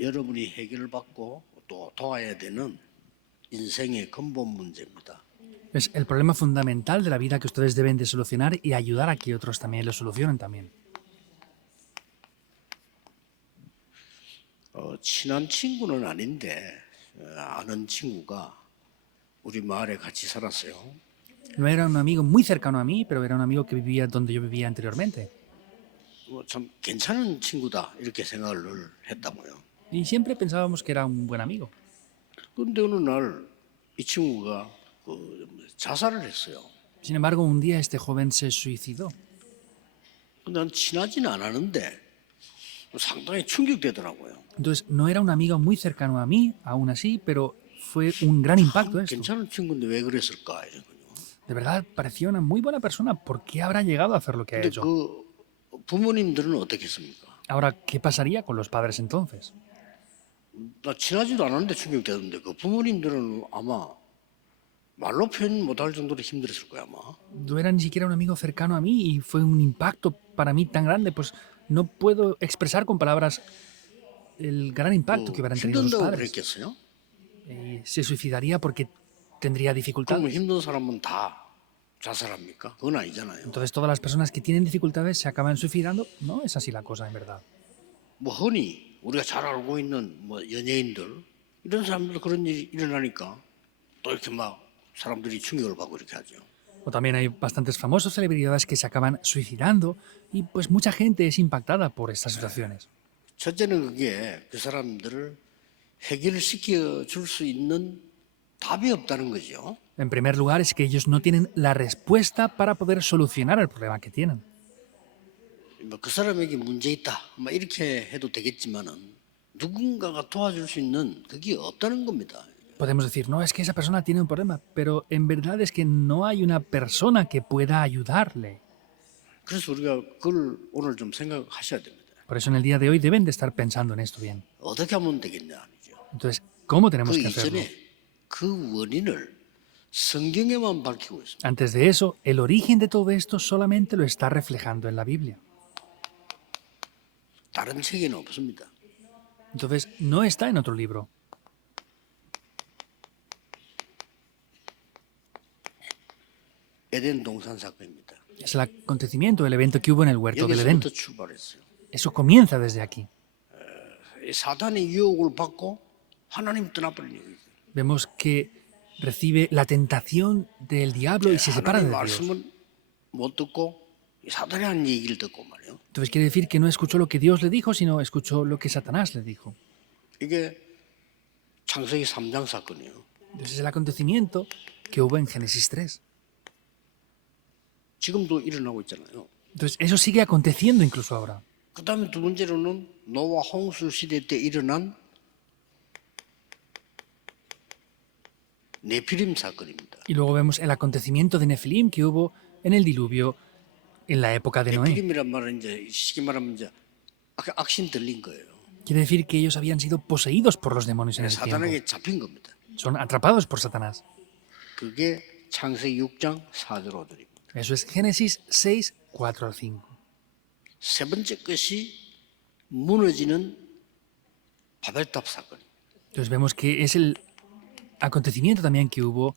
여러분이 해결받고 또 도와야 되는 인생의 근본 문제입니다. Es el problema fundamental de la vida que ustedes deben de solucionar y ayudar a que otros también lo solucionen también. 친한 친구는 아닌데 아는 친구가 우리 마을에 같이 살았어요. No era un amigo muy cercano a mí, pero era un amigo que vivía donde yo vivía anteriormente. 참 괜찮은 친구다 이렇게 생각을 했다고요. Y siempre pensábamos que era un buen amigo. 그런데 어느 날 이 친구가 자살을 했어요. Sin embargo, un día este joven se suicidó. 난 친하지는 않았는데 상당히 충격되더라고요. Entonces, no era un amigo muy cercano a mí, aún así, pero fue un gran impacto esto. 괜찮은 친구인데 왜 그랬을까? 이러군요. De verdad, parecía una muy buena persona. ¿Por qué habrá llegado a hacer lo que ha 근데 hecho? 그 부모님들은 어떻겠습니까? Ahora, ¿qué pasaría con los padres entonces? 나 친하지도 않았는데 충격되던데 그 부모님들은 아마 말로 표현 못할 정도로 힘들었을 거야 아마. No era ni siquiera un amigo cercano a mí y fue un impacto para mí tan grande, pues no puedo expresar con palabras el gran impacto que hubieran tenido los 힘든다고 padres. 그랬겠어요? Se suicidaría porque tendría 그러면 dificultades. 힘든 사람은 다 자살합니까? 그건 아니잖아요. Entonces todas las personas que tienen dificultades se acaban suicidando. No es así la cosa, en verdad. 뭐 흔히 우리가 잘 알고 있는 뭐 연예인들 이런 사람들 그런 일이 일어나니까 또 이렇게 막 사람들이 충격을 받고 이렇게 하죠. O también hay bastantes famosos celebridades que se acaban suicidando y pues mucha gente es impactada por estas situaciones. 첫째는 그게 그 사람들을 해결시켜 줄 수 있는 답이 없다는 거죠. En primer lugar es que ellos no tienen la respuesta para poder solucionar el problema que tienen. 뭐 그 사람에게 문제 있다, 막 이렇게 해도 되겠지만은 누군가가 도와줄 수 있는 그게 없다는 겁니다. Podemos decir, no, es que esa persona tiene un problema, pero en verdad es que no hay una persona que pueda ayudarle. 그래서 우리가 그걸 오늘 좀 생각하셔야 됩니다. Por eso en el día de hoy deben de estar pensando en esto bien. 어떻게 하면 되겠냐 아니죠. Entonces, ¿cómo tenemos 그 que hacerlo? 이전에 그 원인을 성경에만 밝히고 있습니다. Antes de eso, el origen de todo esto solamente lo está reflejando en la Biblia. 다른 책에는 없습니다. Entonces, no está en otro libro. 에덴 동산 사건입니다. Es el acontecimiento, el evento que hubo en el huerto del Edén. 여기서부터 출발했어요. Eso comienza desde aquí. 사탄의 유혹을 받고 하나님 떠나버린 얘기예요. Vemos que recibe la tentación del diablo y se separa de 하나님 Dios. 말씀은 못 듣고 사탄이 하는 얘기를 듣고 말이에요. Entonces quiere decir que no escuchó lo que Dios le dijo, sino escuchó lo que Satanás le dijo. 이게 창세기 3장 사건이에요. Entonces es el acontecimiento que hubo en Génesis 3. 지금도 일어나고 있잖아요. Entonces eso sigue aconteciendo incluso ahora. 그 다음에 두 번째로는 노아 홍수 시대 때 일어난 네피림 사건입니다. Y luego vemos el acontecimiento de Nefilim que hubo en el diluvio en la época de Noé. 네피림이란 말은 이제 쉽게 말하면 이제 악신 들린 거예요. Quiere decir que ellos habían sido poseídos por los demonios en ese tiempo. 사탄에게 잡힌 겁니다. Son atrapados por Satanás. 그게 창세기 6장 4절 5절입니다. Eso es Génesis 6, 4 al 5. 세 번째 것이 무너지는 바벨탑 사건. Entonces vemos que es el acontecimiento también que hubo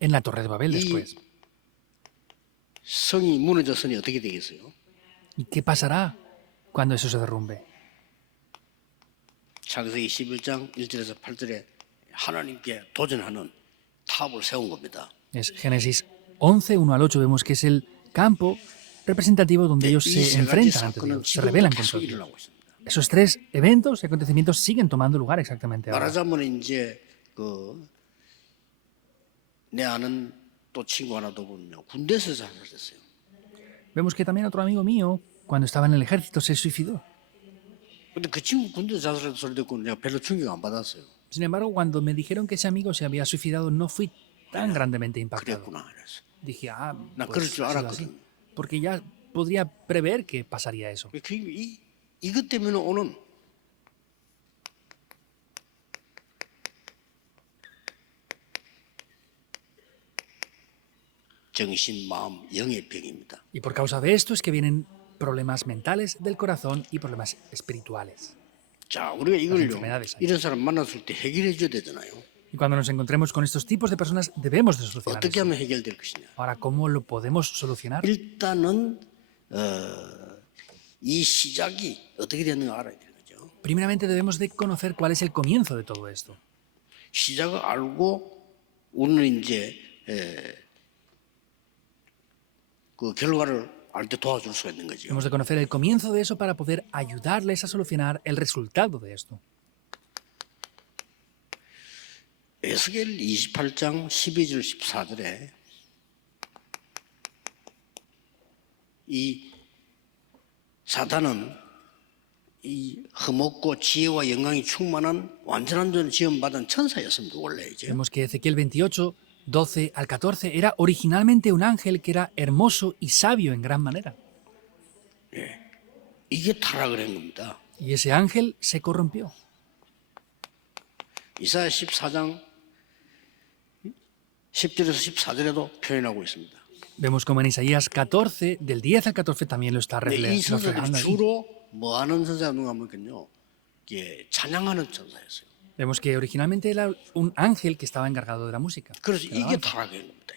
en la Torre de Babel después. 성이 무너졌으니 어떻게 되겠어요? ¿Y qué pasará cuando eso se derrumbe? 창세기 11장 1절에서 8절에 하나님께 도전하는 탑을 세운 겁니다. Es Génesis 11, 1 al 8, vemos que es el campo representativo donde ellos 이 se 세 가지 enfrentan ante 사건은 Dios, se 지금도 rebelan 계속 contra Dios. 일어나고 있습니다. Esos tres eventos y acontecimientos siguen tomando lugar exactamente ahora. 말하자면 이제 내 아는 또 친구 하나 더 보면요 군대에서 자살했어요. Vemos que también otro amigo mío, cuando estaba en el ejército, se suicidó. 근데 그 친구 군대 자살했다 소리 듣고 내가 별로 충격 안 받았어요. Sin embargo, cuando me dijeron que ese amigo se había suicidado, no fui tan grandemente impactado. 그랬구나 그래서. Dije, 나 pues, 그럴 줄 ha sido así. 알았거든. Porque ya podría prever que pasaría eso. 이것 때문에 오는 정신, 마음, 영의 병입니다. Y por causa de esto es que vienen problemas mentales del corazón y problemas espirituales. 자, 우리가 이걸요, enfermedades ahí. 이런 사람 만났을 때 해결해 줘야 되잖아요. Y cuando nos encontremos con estos tipos de personas, debemos de solucionar 어떻게 esto. 하면 해결될 것이냐? Ahora, ¿cómo lo podemos solucionar? 일단은 이 시작이 어떻게 됐는가 알아야 되는 거죠. Primeramente debemos de conocer cuál es el comienzo de todo esto. 시작을 알고 우리는 이제 그 결과를 알 때 도와줄 수가 있는 거죠. Debemos de conocer el comienzo de eso para poder ayudarles a solucionar el resultado de esto. 에스겔 28장 12절 14절에 이 사탄은 이 흠없고 지혜와 영광이 충만한 완전한 존 지음받은 천사였습니다. 원래 이제. Vemos que Ezequiel 28, 12 al 14 era originalmente un ángel que era hermoso y sabio en gran manera. 이게 타락을 한 겁니다. Y ese ángel se corrompió. 이사야 14장 10절에서 14절에도 표현하고 있습니다. Vemos como en Isaías 14, del 10 al 14 también lo está 근데 이 천사들이 reflejando ahí. 주로 뭐 하는 천사가 하면요, 이게 찬양하는 천사였어요. Vemos que originalmente era un ángel que estaba encargado de la música. 그래서 de la 이게 alabanza. 타락한 겁니다.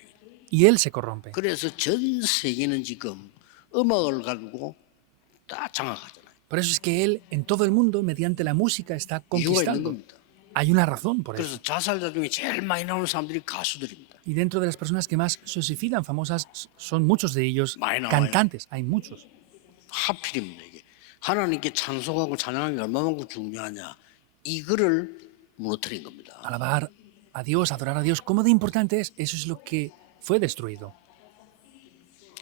Y él se corrompe. 그래서 전 세계는 지금 음악을 가지고 다 장악하잖아요. Por eso es que él, en todo el mundo, mediante la música, está 이유가 있는 conquistando. 겁니다. Hay una razón por eso. 그래서 자살자 중에 제일 많이 나오는 사람들이 가수들입니다. Y dentro de las personas que más se suicidan famosas son muchos de ellos 많이 나와요. cantantes. Hay muchos. 하필입니다. 이게 하나님께 찬송하고 찬양하는 게 얼마만큼 중요하냐, 이거를 무너뜨린 겁니다. Alabar a Dios, adorar a Dios, ¿cómo de importante es? Eso es lo que fue destruido.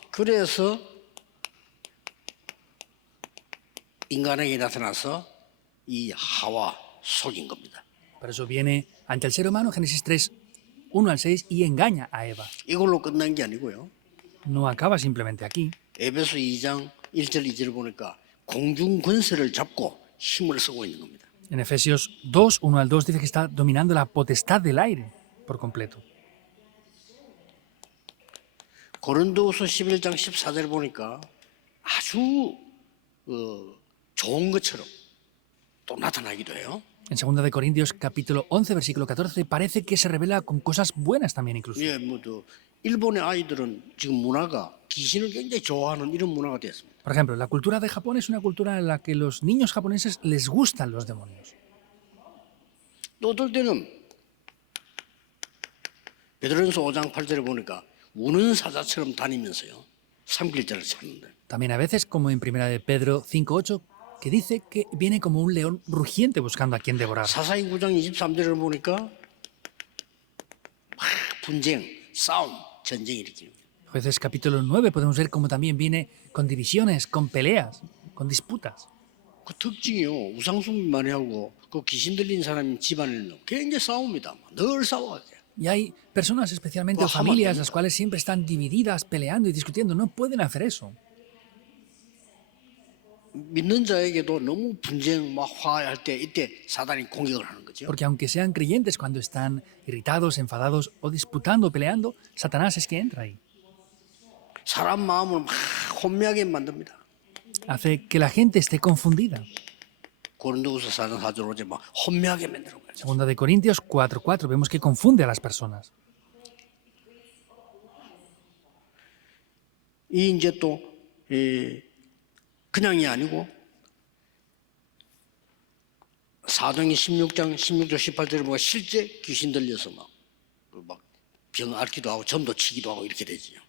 그래서 인간에게 나타나서 이 하와 속인 겁니다. Por eso viene ante el ser humano, Génesis 3, 1 al 6, y engaña a Eva. 이걸로 끝난 게 아니고요. No acaba simplemente aquí. 에베소 2장 1절 2절을 보니까 공중 권세를 잡고 힘을 쓰고 있는 겁니다. En Efesios 2, 1 al 2 dice que está dominando la potestad del aire por completo. 고린도후서 11장 14절 보니까 아주 좋은 것처럼 또 나타나기도 해요. En 2 de Corintios capítulo 11, versículo 14, parece que se revela con cosas buenas también incluso. 예, 일본의 아이들은 지금 문화가 귀신을 굉장히 좋아하는 이런 문화가 됐습니다. Por ejemplo, la cultura de Japón es una cultura en la que los niños japoneses les gustan los demonios. 또 어떨 때는 베드로전서 5장 8절에 보니까 우는 사자처럼 다니면서요, 삼킬자를 찾는다. También a veces, como en 1 de Pedro 5:8, que dice que viene como un león rugiente buscando a quien devorar. 사사기 9장 23절을 보니까 막 분쟁, 싸움, 전쟁이 일으키는 거예요. Jueces capítulo 9 podemos ver cómo también viene con divisiones, con peleas, con disputas. 그 특징이요, 우상숭배 많이 하고 그 귀신 들린 사람이 집안에는 굉장히 싸웁니다. 늘 싸워야 돼요. Y hay personas, especialmente Pues, familias, jamás. las cuales siempre están divididas, peleando y discutiendo. No pueden hacer eso. 믿는 자에게도 너무 분쟁, 막 화할 때 이때 사단이 공격을 하는 거죠. Porque aunque sean creyentes, cuando están irritados, enfadados o disputando, peleando, Satanás es que entra ahí. 사람 마음을 막 혼미하게 만듭니다. Hace que la gente esté confundida. 고린도후서 4장 4절로 이제 막 혼미하게 만드는 거죠. Segunda de Corintios 4:4 vemos que confunde a las personas. 이 이제 또 그냥이 아니고 사도행전 16장 16절 18절에 보면 실제 귀신 들려서 막 병 앓기도 하고 점도 치기도 하고 이렇게 되지요.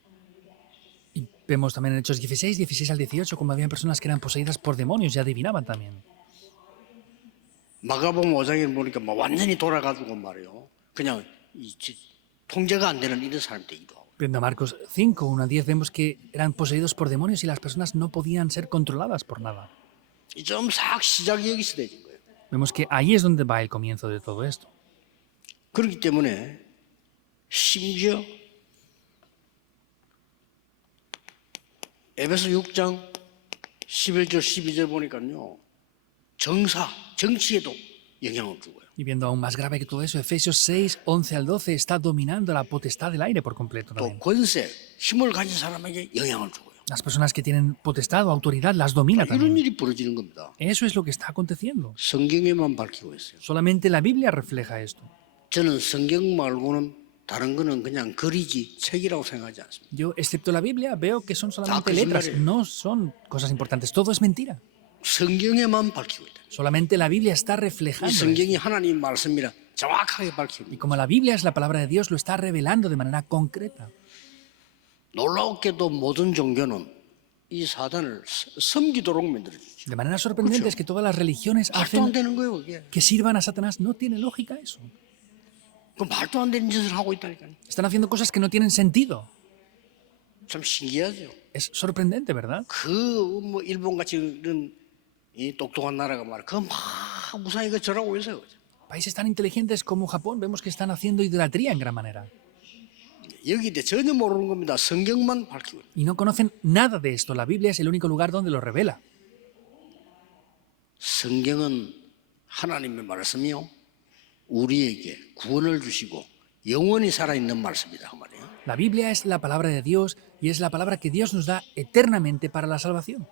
Y vemos también en Hechos 16, 16 al 18, como habían personas que eran poseídas por demonios y adivinaban también. 마가복음 5장에 보니까 막 완전히 돌아가지고 말이요, 그냥 통제가 안 되는 이런 사람들이기도 하고. Viendo a Marcos 5, 1 al 10, vemos que eran poseídos por demonios y las personas no podían ser controladas por nada. 좀 싹 시작이 여기서 되는 거예요. Vemos que ahí es donde va el comienzo de todo esto. 그렇기 때문에 심지어 에베소 6장 11절 12절 보니까요, 정치에도 영향을 주고요. Y viendo aún más grave que todo eso, Efesios 6, 11 al 12 está dominando la potestad del aire por completo 또 también. 권세, 힘을 가진 사람에게 영향을 주고요. Las personas que tienen potestad o autoridad las domina 이런 también. 일이 벌어지는 겁니다. Eso es lo que está aconteciendo. 성경에만 밝히고 있어요. Solamente la Biblia refleja esto. 저는 성경 말고는 다른 거는 그냥 글이지 책이라고 생각하지 않습니다. Yo, excepto la Biblia, veo que son solamente letras, 거짓말이에요. no son cosas importantes. Todo es mentira. 성경에만 밝히고 있다. Solamente la Biblia está 이 reflejando 성경이 esto. 하나님 말씀이라 정확하게 Y 밝힙니다. como la Biblia es la palabra de Dios, lo está revelando de manera concreta. 놀랍게도 모든 종교는 이 사단을 섬기도록 만들어주죠. De manera sorprendente es que todas las religiones 말도 안 hacen 되는 거예요, 그게. que sirvan a Satanás. No tiene lógica eso. 그 말도 안 되는 짓을 하고 있다니까요. Están haciendo cosas que no tienen sentido. 참 신기하죠. Es sorprendente, ¿verdad? 그 일본 같이 이런 이 똑똑한 나라가 말이야. 그막 무상히 그 절하고 있어요. Países tan inteligentes como Japón vemos que están haciendo idolatría en gran manera. 여기 전혀 모르는 겁니다. 성경만 밝히고. Y no conocen nada de esto. La Biblia es el único lugar donde lo revela. 성경은 하나님의 말씀이요. 우리에게 구원을 주시고 영원히 살아있는 말씀이다 그 말이에요. La Biblia es la palabra de Dios y es la palabra que Dios nos da eternamente para la salvación.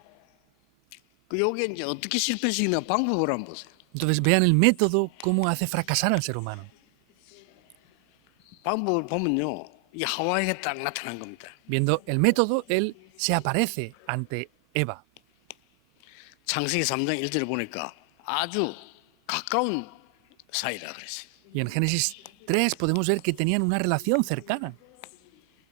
그 요게 이제 어떻게 실패시키는 방법을 한번 보세요. Entonces vean el método cómo hace fracasar al ser humano. 방법을 보면요. 이 하와에게 딱 나타난 겁니다. Viendo el método, él se aparece ante Eva. 창세기 3장 1절을 보니까 아주 가까운 사이라 그랬어요. Y en Génesis 3 podemos ver que tenían una relación cercana.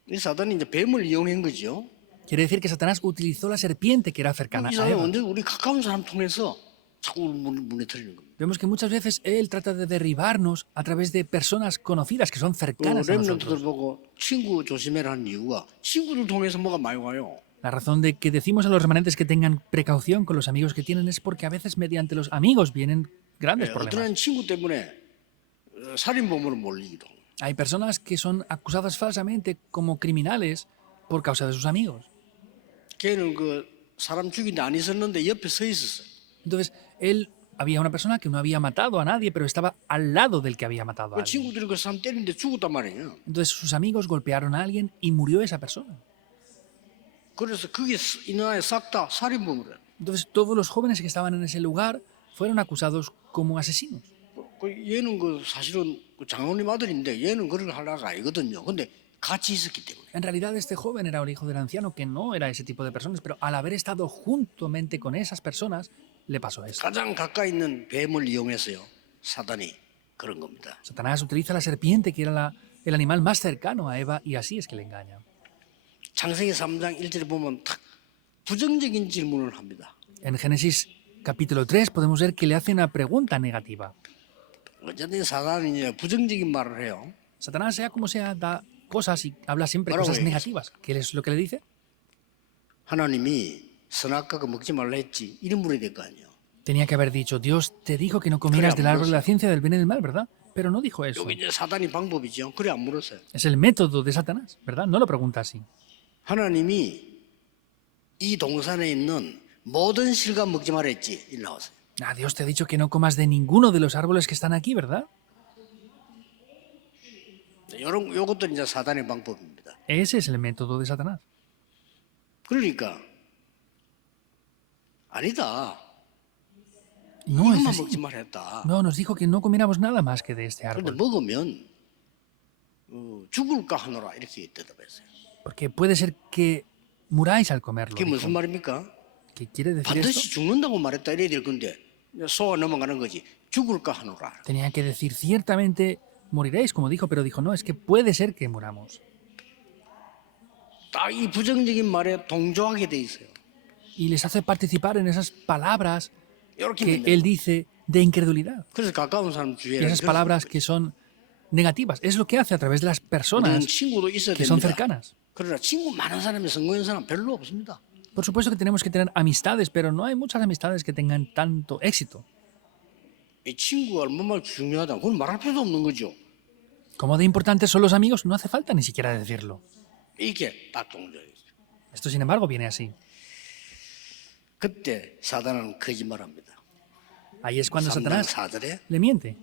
이 사단이 이제 뱀을 이용한 거죠. Quiere decir que Satanás utilizó la serpiente que era cercana 이 a 사람은 Eva. 언제 우리 가까운 사람 통해서 자꾸 무너뜨리는 겁니다. Vemos que muchas veces él trata de derribarnos a través de personas conocidas que son 그 cercanas a 렘넌트들 nosotros. 보고 친구 조심해라는 이유가 친구들 통해서 뭐가 많이 와요. La razón de que decimos a los remanentes que tengan precaución con los amigos que tienen es porque a veces mediante los amigos vienen grandes 어떤 problemas. 친구 때문에 살인범으로 몰리기도. Hay personas que son acusadas falsamente como criminales por causa de sus amigos. 걔는 그 사람 죽인 데 안 있었는데 옆에 서 있었어요. Entonces, él había una persona que no había matado a nadie, pero estaba al lado del que había matado a 그 alguien. 친구들이 그 사람 때리는데 죽었단 말이에요. Entonces, sus amigos golpearon a alguien y murió esa persona. 그래서 그게 이 나라에 싹 다 살인범으로 해요. Entonces, todos los jóvenes que estaban en ese lugar fueron acusados como asesinos. 얘는 그 사실은 그 장로님 아들인데 얘는 그런 걸 하려가 아니거든요. 근데 같이 있었기 때문에. En realidad, este joven era un hijo del anciano que no era ese tipo de personas, pero al haber estado juntamente con esas personas, le pasó eso. 가장 가까이 있는 뱀을 이용해서요. 사단이 그런 겁니다. Satanás utiliza la serpiente, que era el animal más cercano a Eva, y así es que le engaña. 창세기 3장 1절에 보면 탁 부정적인 질문을 합니다. En Génesis capítulo 3 podemos ver que le hace una pregunta negativa. 어쨌든 사단이 이제 부정적인 말을 해요. Satanás, sea como sea, da cosas y habla siempre cosas negativas. ¿Qué es lo que le dice? 하나님이 선악과 그 먹지 말라 했지. 이런 물이 될 거 아니에요. Tenía que haber dicho, Dios te dijo que no comieras del árbol de la ciencia del bien y del mal, ¿verdad? Pero no dijo eso. 여기 이제 사단이 방법이죠. 그래 안 물었어요. Es el método de Satanás, ¿verdad? No lo pregunta así. 하나님이 이 동산에 있는 모든 실과 먹지 말라 했지. 이 나왔어요. Ah, Dios te ha dicho que no comas de ninguno de los árboles que están aquí, ¿verdad? 요것들이 이제 사단의 방법입니다. Ese es el método de Satanás. 그러니까 아니다. No, es 이것만 así. 먹지 말라 했다. No, nos dijo que no comiéramos nada más que de este 그런데 árbol. 먹으면 죽을까 하노라 이렇게 대답했어요. Porque puede ser que muráis al comerlo. 그게 dijo. 무슨 말입니까? ¿Qué quiere decir 반드시 esto? 죽는다고 말했다 이래야 될 건데 소화 넘어가는 거지. 죽을까 하노라. Tenía que decir, ciertamente moriréis, como dijo, pero dijo, no, es que puede ser que muramos. 딱 이 부정적인 말에 동조하게 돼 있어요. Y les hace participar en esas palabras 이렇게 que 믿는 él 거예요. dice de incredulidad. 그래서 가까운 사람 Y 주의해라. esas palabras que son negativas. Es lo que hace a través de las 우리는 personas 친구도 있어야 que son 됩니다. cercanas. 그러나 친구 많은 사람이 성공한 사람 별로 없습니다. Por supuesto que tenemos que tener amistades, pero no hay muchas amistades que tengan tanto éxito. 이 친구가 얼마나 중요하다. 그건 말할 필요도 없는 거죠. Como de importantes son los amigos, no hace falta ni siquiera decirlo. 이게 딱 동조해요. Esto, sin embargo, viene así. 그때 사단은 거짓말합니다. Ahí es cuando 3장 Satanás 4절에 le miente.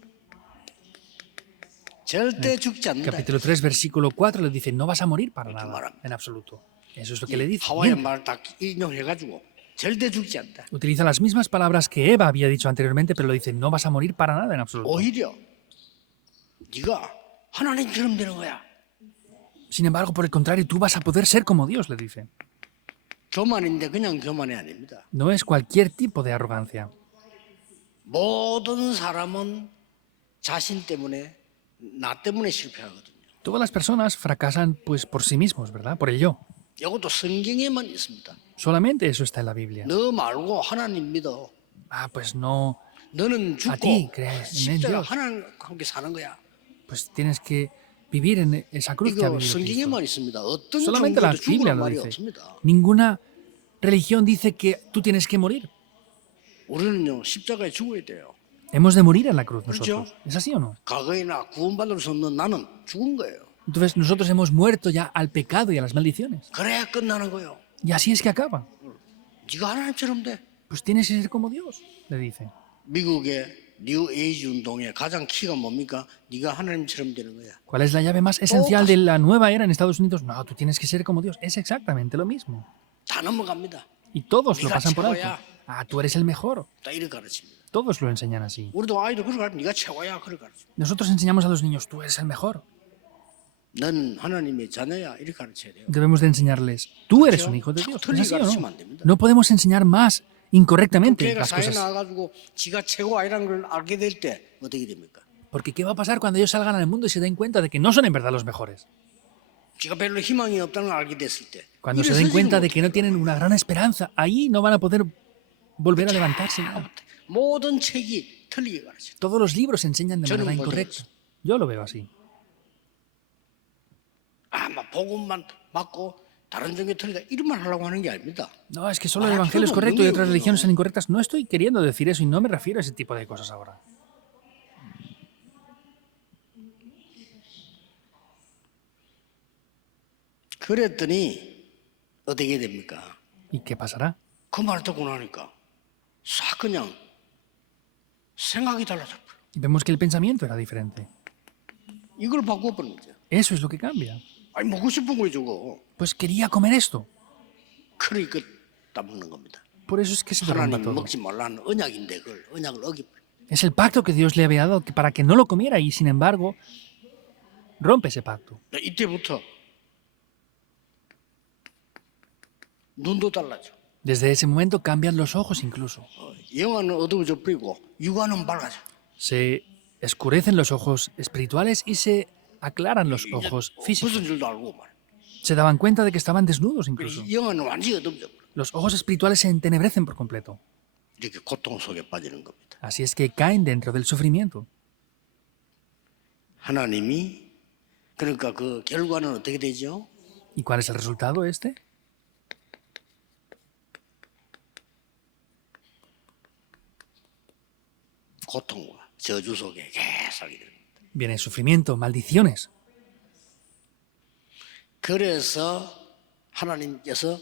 절대 죽지 않는다. Capítulo 3, versículo 4 le dice, no vas a morir para nada, 말합니다. en absoluto. Eso es lo que le dice. 하와의 Miente. 말을 딱 인용해가지고 절대 죽지 않다. Utiliza las mismas palabras que Eva había dicho anteriormente, pero lo dice, no vas a morir para nada en absoluto. 오히려 네가 하나님처럼 되는 거야. Sin embargo, por el contrario, tú vas a poder ser como Dios, le dice. 교만인데 그냥 교만이 아닙니다. No es cualquier tipo de arrogancia. 모든 사람은 자신 때문에 나 때문에 실패하거든요. Todas las personas fracasan pues por sí mismos, ¿verdad? Por el yo. 이것도 성경에만 있습니다. Solamente eso está en la Biblia. 너 말고 하나님 믿어. Ah, pues no, 너는 A ti 죽고 crees en 십자가 Dios. 하나님과 함께 사는 거야. pues tienes que vivir en esa cruz que ha 이거 vivido Cristo. 성경에만 있습니다. 어떤 Solamente la 종교도 Biblia 죽으란 lo 말이 dice. 없습니다. Ninguna religión dice que tú tienes que morir. 우리는요 십자가에 죽어야 돼요. Hemos de morir en la cruz 그렇죠. nosotros. ¿Es así o no? 과거에나 구원받을 수 없는 나는 죽은 거예요. Entonces nosotros hemos muerto ya al pecado y a las maldiciones. 그래야 끝나는 거예요. Y así es que acaba. 네가 하나님처럼 돼. Pues tienes que ser como Dios, le dice. 미국의 뉴 에이지 운동의 가장 키가 뭡니까? 네가 하나님처럼 되는 거야. ¿Cuál es la llave más esencial de la nueva era en Estados Unidos? No, tú tienes que ser como Dios. Es exactamente lo mismo. 다 넘어갑니다. Y todos lo Mira, pasan por alto. 최고야. Ah, tú eres el mejor. 다 이렇게 가르칩니다. Todos lo enseñan así. 우리도 아이도 그렇게 가르쳐. 네가 최고야. 그렇게 가르쳐. Nosotros enseñamos a los niños, tú eres el mejor. 넌 하나님의 자녀야. 이렇게 가르쳐야 돼요. Debemos de enseñarles, tú eres un hijo de Dios. ¿Es así o 가르치면 no? 안 됩니다. No podemos enseñar más incorrectamente 걔가 las 사회 cosas. 나와가지고 지가 최고 아니라는 걸 알게 될 때 어떻게 됩니까? Porque ¿qué va a pasar cuando ellos salgan al mundo y se den cuenta de que no son en verdad los mejores? 지가 별로 희망이 없다는 걸 알게 됐을 때 Cuando se 일어서지는 den cuenta de 못해요. que no tienen una gran esperanza, ahí no van a poder volver a levantarse. 모든 책이 틀리게 가르쳐. Todos los libros enseñan de 저는 manera 뭐 incorrecta. Yo lo veo así. 막 복음만 맞고 다른 종교 틀리다 이런만 하려고 하는 게 아닙니다. No, es que solo el evangelio es correcto y otras religiones son incorrectas. No estoy queriendo decir eso y no me refiero a ese tipo de cosas ahora. 그랬더니 어떻게 됩니까? ¿Y qué pasará? 그 말 듣고 나니까 싹 그냥 생각이 달라져 버려. Y vemos que el pensamiento era diferente. 이걸 바꿔버린 거죠. Eso es lo que cambia. 아니 먹고 싶은 거예요 저거. Pues quería comer esto. 그러니까 따먹는 겁니다. Por eso es que se derrumba 하나님 todo. 먹지 말라는 언약인데 그걸 언약을 어기버려. Es el pacto que Dios le había dado para que no lo comiera y sin embargo rompe ese pacto. 이때부터 눈도 달라져. Desde ese momento cambian los ojos incluso. 영화는 어두워져 버리고 육안은 밝아져. Se escurecen los ojos espirituales y se aclaran los ojos físicos. 무슨 줄도 알고 말이야. Se daban cuenta de que estaban desnudos 그래서 incluso. 영화는 완전히 어두워져 버려. Los ojos espirituales se entenebrecen por completo. 이렇게 고통 속에 빠지는 겁니다. Así es que caen dentro del sufrimiento. 하나님이 그러니까 그 결과는 어떻게 되죠? ¿Y cuál es el resultado este? 고통과 저주 속에 계속 살게 됩니다. Viene sufrimiento, maldiciones. 그래서 하나님께서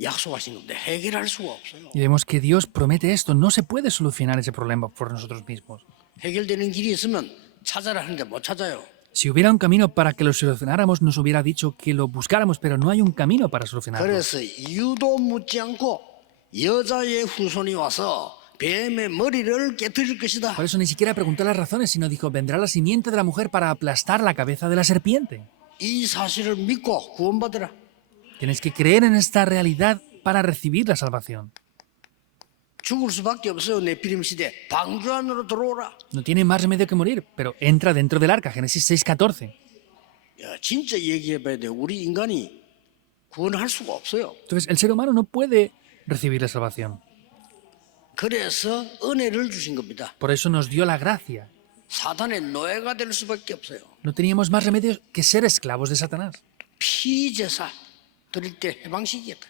약속하신 겁니다. 해결할 수가 없어요. Y vemos que Dios promete esto. No se puede solucionar ese problema por nosotros mismos. 해결되는 길이 있으면 찾아라 하는데 못 찾아요. Si hubiera un camino para que lo solucionáramos, nos hubiera dicho que lo buscáramos, pero no hay un camino para solucionarlo. 그래서 이유도 묻지 않고 여자의 후손이 와서 뱀의 머리를 깨뜨릴 것이다. Por eso ni siquiera preguntó las razones, sino dijo, vendrá la simiente de la mujer para aplastar la cabeza de la serpiente. 이 사실을 믿고 구원받으라. Tienes que creer en esta realidad para recibir la salvación. 죽을 수밖에 없어요. 네피림 시대. 방주 안으로 들어오라. No tiene más remedio que morir, pero entra dentro del arca, Génesis 6:14. 야, 진짜 얘기해봐야 돼. 우리 인간이 구원할 수가 없어요. Entonces, el ser humano no puede recibir la salvación. 그래서 은혜를 주신 겁니다. Por eso nos dio la gracia. 사탄의 노예가 될 수밖에 없어요. No teníamos más remedio que ser esclavos de Satanás. 피제사 드릴 때 해방식이었다.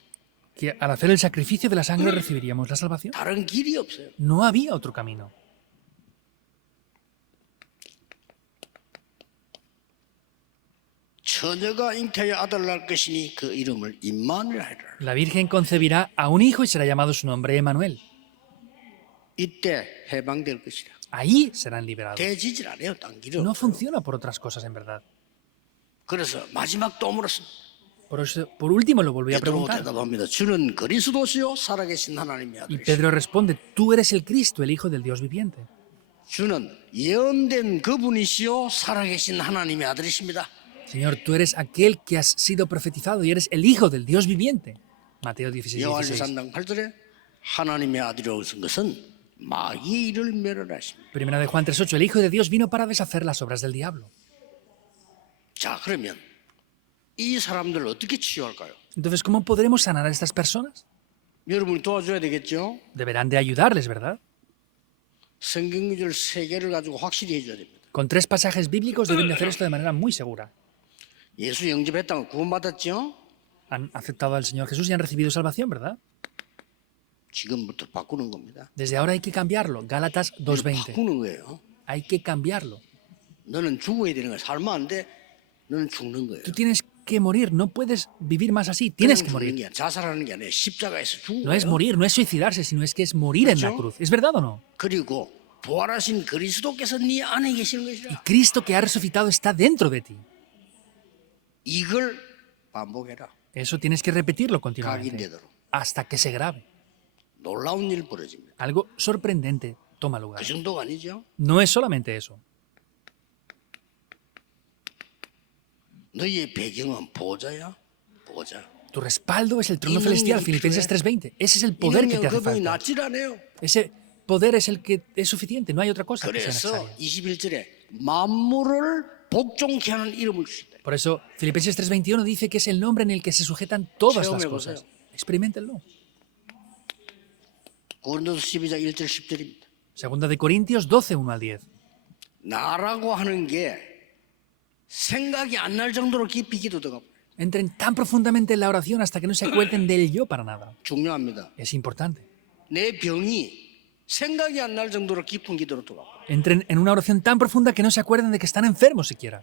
Que al hacer el sacrificio de la sangre recibiríamos la salvación. 다른 길이 없어요. No había otro camino. 처녀가 잉태의 아들을 낳을 것이니 그 이름을 임마누엘 하리라. La Virgen concebirá a un hijo y será llamado su nombre Emanuel. 이때 해방될 것이라. Ahí serán liberados. 대지질 않아요. 딴 길이 No 없어요. funciona por otras cosas en verdad. 그래서 마지막 또 물었습니다. Por último lo volví a 베드로 preguntar. 대답합니다. 주는 그리스도시요 살아계신 하나님의 Y 아들이시오. Pedro responde, tú eres el Cristo, el Hijo del Dios viviente. 주는 예언된 그분이시요 살아계신 하나님의 아들이십니다. Señor, tú eres aquel que has sido profetizado y eres el Hijo del Dios viviente. Mateo 16, 16. 요한일서 3장 8절에 하나님의 아들이라고 쓴 것은 마귀의 일을 멸하십니다. Primera de Juan 3:8, el Hijo de Dios vino para deshacer las obras del diablo. 자, 그러면 이 사람들을 어떻게 치유할까요? Entonces, ¿cómo podremos sanar a estas personas? 여러분이 도와줘야 되겠죠? Deberán de ayudarles, ¿verdad? 성경 구절 3개를 가지고 확실히 해줘야 됩니다. Con 3 pasajes bíblicos deben de hacer esto de manera muy segura. 예수 영접했다고 구원받았죠? Han aceptado al Señor Jesús y han recibido salvación, ¿verdad? 지금부터 바꾸는 겁니다. Desde ahora hay que cambiarlo. Gálatas 2:20. 바꾸는 거예요. Hay que cambiarlo. 너는 죽어야 되는 거야. 살면 안 돼. 너는 죽는 거예요. Tú tienes que morir, no puedes vivir más así, tienes que 죽는 morir. 게 아니라 자살하는 게 아니라 십자가에서 죽는 No es 거예요. morir, no es suicidarse, sino es que es morir en la 그렇죠? cruz. ¿Es verdad o no? 그리고 부활하신 그리스도께서 네 안에 계시는 Y 것이라. Cristo que ha resucitado está dentro de ti. 이걸 반복해라. Eso tienes que repetirlo continuamente 각인되도록. hasta que se grabe. 놀라운 일 벌어집니다. Algo sorprendente toma lugar. 그 정도가 아니죠. No es solamente eso. 너희의 배경은 보좌야. 보좌. Tu respaldo es el trono Y celestial, no Filipenses creo. 3:20. Ese es el poder que te hace 그분이 falta. 낫질 않아요. Ese poder es el que es suficiente, no hay otra cosa que sea 그래서 necesaria. 21절에 만물을 복종케 하는 이름을 주시다. Por eso, Filipenses 3:21 dice que es el nombre en el que se sujetan todas las 체험해 cosas. 보세요. Experimentenlo. 고린도서 12장 1절 10절입니다. Segunda de Corintios 12, 1 al 10. 나라고 하는 게 생각이 안 날 정도로 깊이 기도가 Entren tan profundamente en la oración hasta que no se acuerden del yo para nada. 중요합니다. Es importante. 내 병이 생각이 안 날 정도로 깊은 기도로 돌아가. Entren en una oración tan profunda que no se acuerden de que están enfermos siquiera.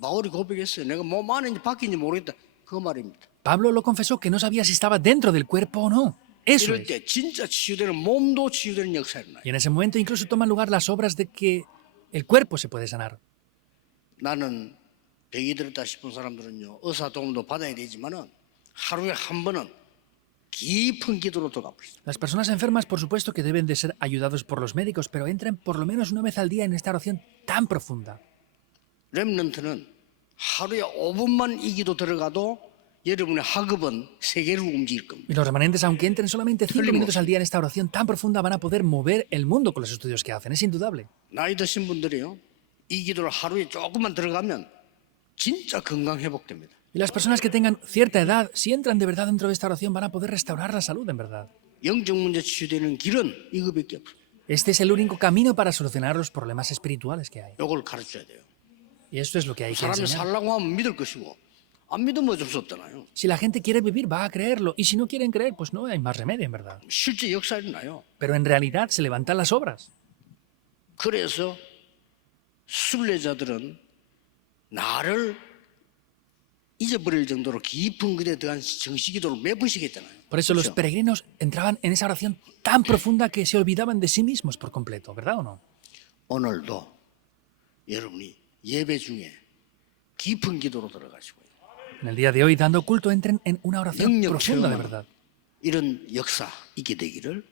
바울이 고백했어요. 내가 몸 안인지 밖인지 모르겠다. 그 말입니다. Pablo lo confesó que no sabía si estaba dentro del cuerpo o no. Eso 이럴 es. 때 진짜 치유되는 몸도 치유되는 역사가 일어나요. Y en ese momento incluso toman lugar las obras de que el cuerpo se puede sanar. 나는 병이 들었다 싶은 사람들은요. 의사 도움도 받아야 되지만은 하루에 한 번은 깊은 기도로 돌아가고 있어요. Las personas enfermas, por supuesto, que deben de ser ayudados por los médicos, pero entren por lo menos una vez al día en esta oración tan profunda. 렘넌트는 하루에 5분만 이 기도 들어가도 여러분의 학업은 세계를 움직일 겁니다. Y los remanentes, aunque entren solamente 5 Tolimo. minutos al día en esta oración tan profunda, van a poder mover el mundo con los estudios que hacen. Es indudable. 나이 드신 분들이요. 이 기도를 하루에 조금만 들어가면 진짜 건강 회복됩니다. Y las personas que tengan cierta edad, si entran de verdad dentro de esta oración, van a poder restaurar la salud en verdad. 영적 문제 치유되는 길은 이거밖에 없어요. Este es el único camino para solucionar los problemas espirituales que hay. 이걸 가르쳐야 돼요. Y esto es lo que hay que 사람이 enseñar. 살라고 하면 믿을 것이고 안 믿으면 어쩔 수 없잖아요. Si la gente quiere vivir, va a creerlo. Y si no quieren creer, pues no hay más remedio en verdad. 실제 역사 일어나요. Pero en realidad se levantan las obras. 그래서 순례자들은 나를 잊어버릴 정도로 깊은 그에 대한 정식기도를 몇 번씩 했잖아요. Por eso los 그렇죠? peregrinos entraban en esa oración tan profunda que se olvidaban de sí mismos por completo, ¿verdad o no? 오늘도 여러분이 예배 중에 깊은 기도로 들어가시고 En el día de hoy, dando culto, entren en una oración 능력 profunda de 체험하는 verdad. 이런 역사 있게 되기를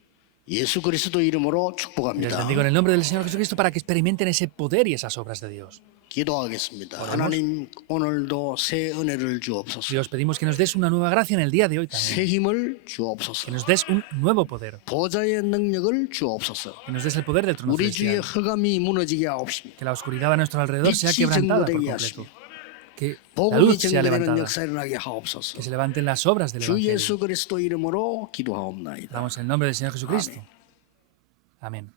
예수 그리스도 이름으로 Les 축복합니다. bendigo en el nombre del Señor Jesucristo para que experimenten ese poder y esas obras de Dios. 기도하겠습니다. 하나님 오늘도 새 은혜를 주옵소서. Dios, pedimos que nos des una nueva gracia en el día de hoy también. 새 힘을 주옵소서. Que nos des un nuevo poder. 보좌의 능력을 주옵소서. Que nos des el poder del trono 우리 주의 celestial. 흑암이 무너지게 하옵시며 Que la oscuridad a nuestro alrededor sea 빛이 quebrantada por 증거되게 completo. 하시며 Que la 복음이 luz sea 증거되는 levantada. 역사 일어나게 하옵소서. Que se levanten las obras del 주 예수 Evangelio. 그리스도 이름으로 기도하옵나이다. Damos el nombre del Señor Jesucristo. Amén.